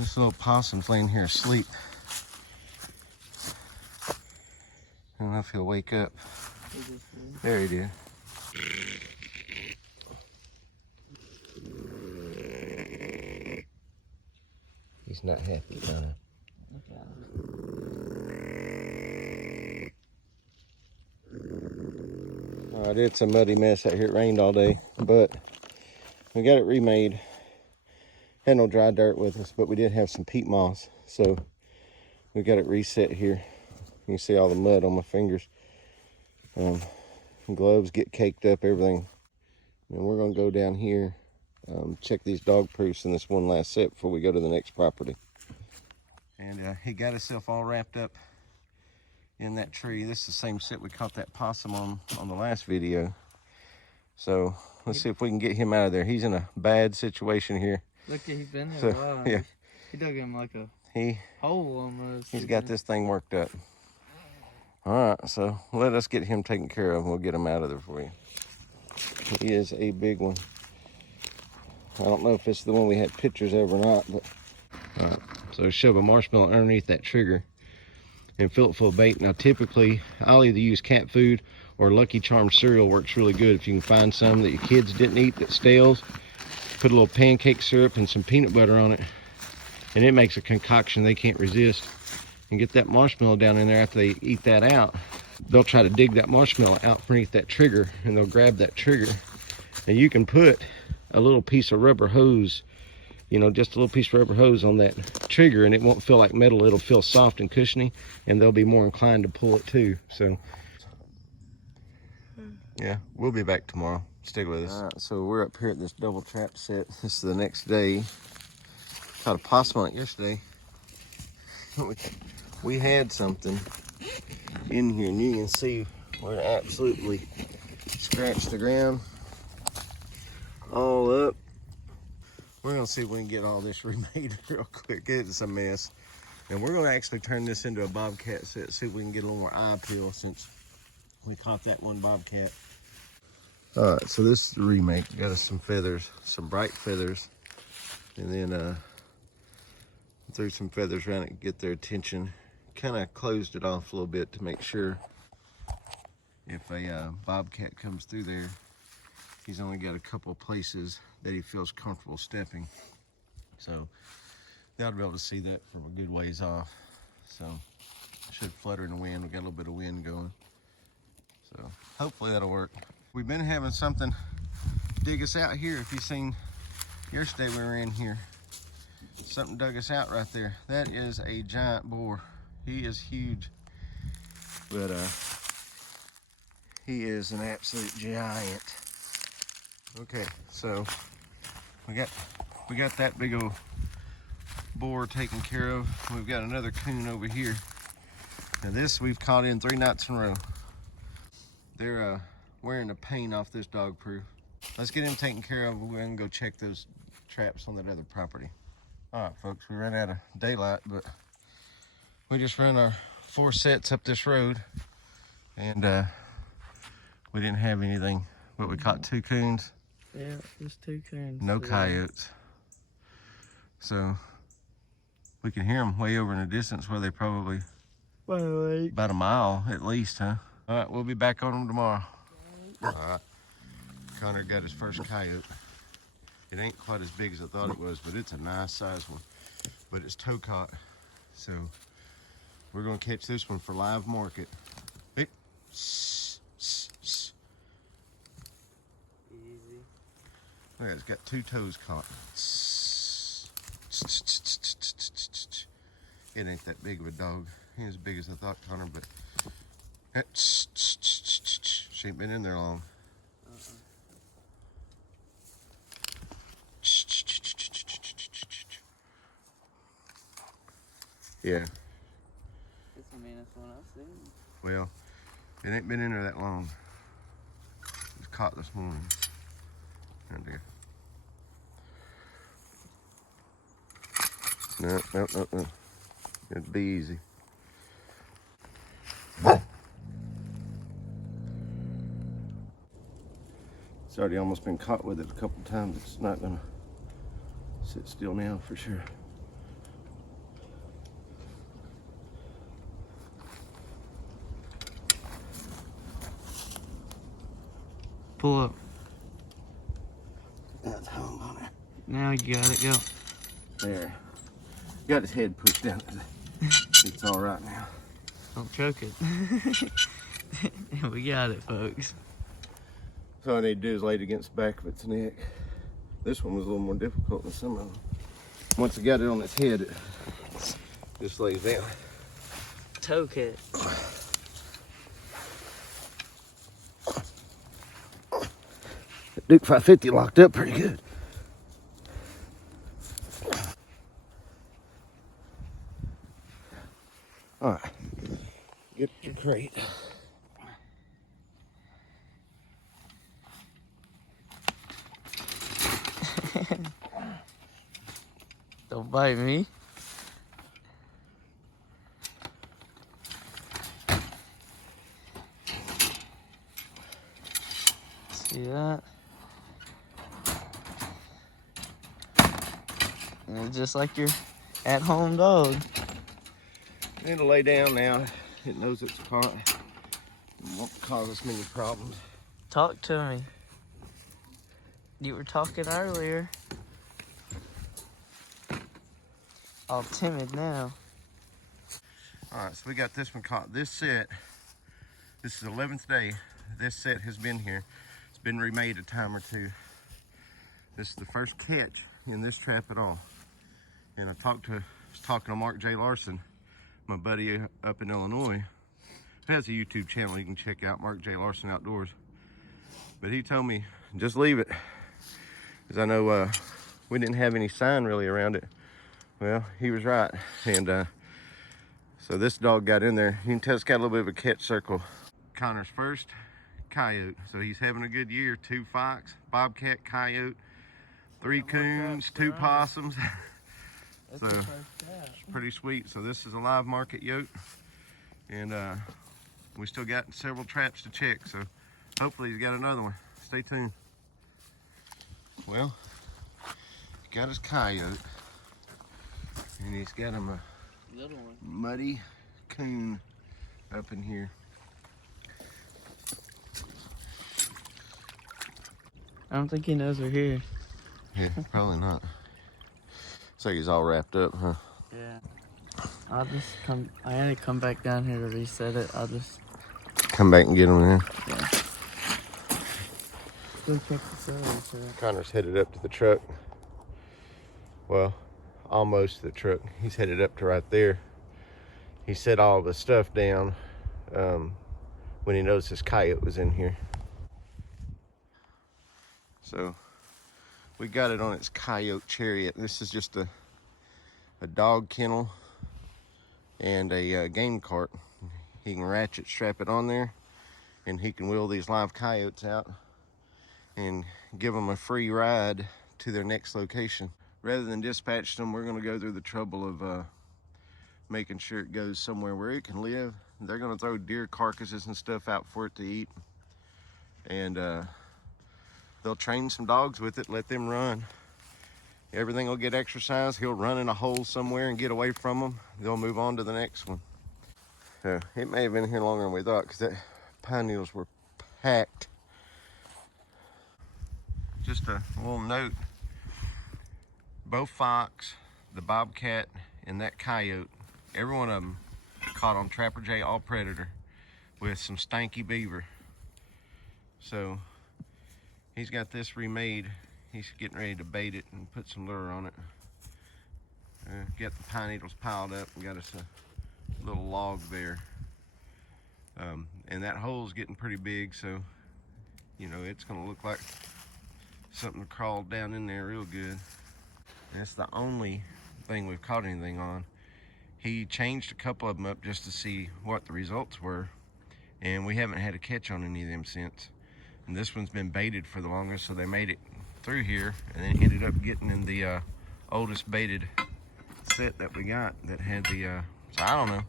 This little possum's laying here asleep. I don't know if he'll wake up. There he did. He's not happy, Donna. Alright, it's a muddy mess out here. It rained all day, but we got it remade. Had no dry dirt with us, but we did have some peat moss, so we got it reset here. You can see all the mud on my fingers. Gloves get caked up, everything. And we're gonna go down here, check these dog proofs in this one last set before we go to the next property. And he got himself all wrapped up in that tree. This is the same set we caught that possum on the last video. So let's see if we can get him out of there. He's in a bad situation here. Look, he's been there a while. Yeah. He dug him like a hole almost. He's got this thing worked up. All right, so let us get him taken care of and we'll get him out of there for you. He is a big one. I don't know if it's the one we had pictures of or not, but all right. So shove a marshmallow underneath that trigger and fill it full of bait. Now typically I'll either use cat food or Lucky Charms cereal. Works really good if you can find some that your kids didn't eat that stales. Put a little pancake syrup and some peanut butter on it, and it makes a concoction they can't resist. And get that marshmallow down in there. After they eat that out, they'll try to dig that marshmallow out underneath that trigger, and they'll grab that trigger. And you can put a little piece of rubber hose, you know, just a little piece of rubber hose on that trigger, and it won't feel like metal. It'll feel soft and cushiony, and they'll be more inclined to pull it too. So yeah, we'll be back tomorrow. Stick with us. All right, so we're up here at this double trap set. This is the next day. Caught a possum on it yesterday. We had something in here, and you can see where it absolutely scratched the ground all up. We're gonna see if we can get all this remade real quick. It's a mess. And we're gonna actually turn this into a bobcat set, see if we can get a little more eye appeal since we caught that one bobcat. All right, so this is the remake. Got us some feathers, some bright feathers, and then threw some feathers around it to get their attention. Kind of closed it off a little bit to make sure if a bobcat comes through there, he's only got a couple places that he feels comfortable stepping. So they'll be able to see that from a good ways off. So should flutter in the wind. We got a little bit of wind going. So hopefully that'll work. We've been having something dig us out here. If you've seen yesterday, we were in here. Something dug us out right there. That is a giant boar. He is huge, but he is an absolute giant. Okay, so we got that big old boar taken care of. We've got another coon over here. Now this we've caught in 3 nights in a row. They're wearing the paint off this dog proof. Let's get him taken care of. We're gonna go check those traps on that other property. All right, folks, we ran out of daylight, but we just run our 4 sets up this road, and we didn't have anything, but we caught 2 coons. Yeah, just 2 coons. No coyotes. So we can hear them way over in the distance where they probably about a mile at least, huh? All right, we'll be back on them tomorrow. All right, Connor got his first coyote. It ain't quite as big as I thought it was, but it's a nice size one. But it's toe caught, so we're gonna catch this one for live market. Hey. Easy. Look, it's got 2 toes caught. It ain't that big of a dog. He ain't as big as I thought, Connor, but she ain't been in there long. Yeah. It's the meanest one I've seen. Well, it ain't been in there that long. It was caught this morning. Right there. No. It'd be easy. It's already almost been caught with it a couple times. It's not gonna sit still now for sure. Pull up. That's hung on there. Now you got it. Go. There. Got his head pushed down. It's all right now. Don't choke it. We got it, folks. So all I need to do is lay it against the back of its neck. This one was a little more difficult than some of them. Once I got it on its head, it just lays down. Choke it. Duke 550 locked up pretty good. All right, get your crate. Don't bite me. See that? And it's just like your at-home dog. It'll lay down now. It knows it's caught. It won't cause us many problems. Talk to me. You were talking earlier. All timid now. All right, so we got this one caught. This set, this is the 11th day. This set has been here. It's been remade a time or two. This is the first catch in this trap at all. And I was talking to Mark J. Larson, my buddy up in Illinois, who has a YouTube channel you can check out, Mark J. Larson Outdoors. But he told me, just leave it. Because I know we didn't have any sign really around it. Well, he was right. And so this dog got in there. You can tell it's got a little bit of a catch circle. Connor's first coyote. So he's having a good year. 2 fox, bobcat, coyote, 3 coons, 2 possums. So it's pretty sweet. So this is a live market yote. And we still got several traps to check. So hopefully he's got another one. Stay tuned. Well, he got his coyote. And he's got him a Little one. muddy coon up in here. I don't think he knows we're here. Yeah, probably not. Looks like he's all wrapped up, huh? Yeah. I'll just come. I had to come back down here to reset it. I'll just come back and get him then. Yeah. Go check this out. Connor's headed up to the truck. Well, almost to the truck. He's headed up to right there. He set all the stuff down when he noticed his coyote was in here. So we got it on its COYOTE CHARIOT. This is just a dog kennel and a game cart. He can ratchet strap it on there, and he can wheel these live coyotes out and give them a free ride to their next location. Rather than dispatch them, we're gonna go through the trouble of making sure it goes somewhere where it can live. They're gonna throw deer carcasses and stuff out for it to eat. And they'll train some dogs with it, let them run. Everything will get exercise. He'll run in a hole somewhere and get away from them. They'll move on to the next one. So it may have been here longer than we thought, because that pine needles were packed. Just a little note. Both fox, the bobcat, and that coyote, every one of them caught on Trapper J All Predator with some stanky beaver. So he's got this remade. He's getting ready to bait it and put some lure on it. Get the pine needles piled up and got us a little log there. And that hole's getting pretty big, so you know it's gonna look like something crawled down in there real good. That's the only thing we've caught anything on. He changed a couple of them up just to see what the results were, and we haven't had a catch on any of them since. And this one's been baited for the longest, so they made it through here and then ended up getting in the oldest baited set that we got that had the, so I don't know,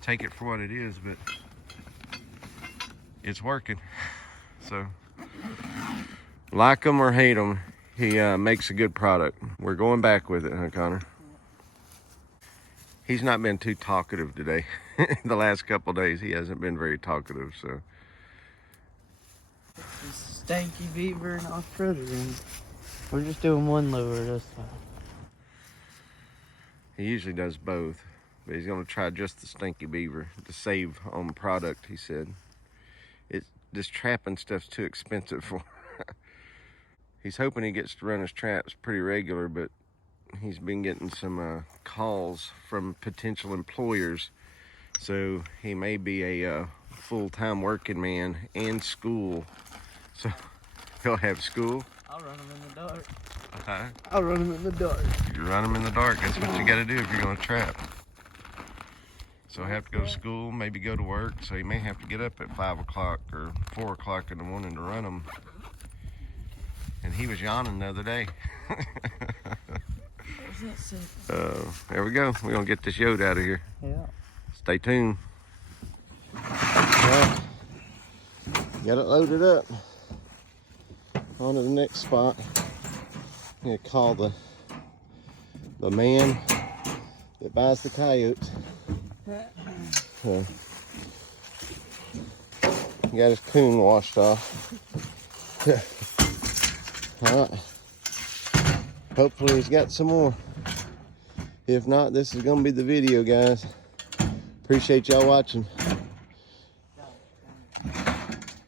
take it for what it is, but it's working. So, like them or hate them, he makes a good product. We're going back with it, huh, Connor? He's not been too talkative today. The last couple of days, he hasn't been very talkative, so. Just stanky beaver and off predator. We're just doing one lure this time. He usually does both, but he's gonna try just the stinky beaver to save on product, he said. This trapping stuff's too expensive for He's hoping he gets to run his traps pretty regular, but he's been getting some calls from potential employers. So he may be a full-time working man and school. So he'll have school. I'll run him in the dark. Uh-huh. I'll run him in the dark. You run him in the dark. That's what you got to do if you're going to trap. So I have to go to school, maybe go to work. So he may have to get up at 5 o'clock or 4 o'clock in the morning to run them. And he was yawning the other day. There we go. We're going to get this yote out of here. Yeah. Stay tuned. Well, got it loaded up. On to the next spot. I'm going to call the man that buys the coyotes. Got his coon washed off. Alright. Hopefully he's got some more. If not, this is going to be the video, guys. Appreciate y'all watching.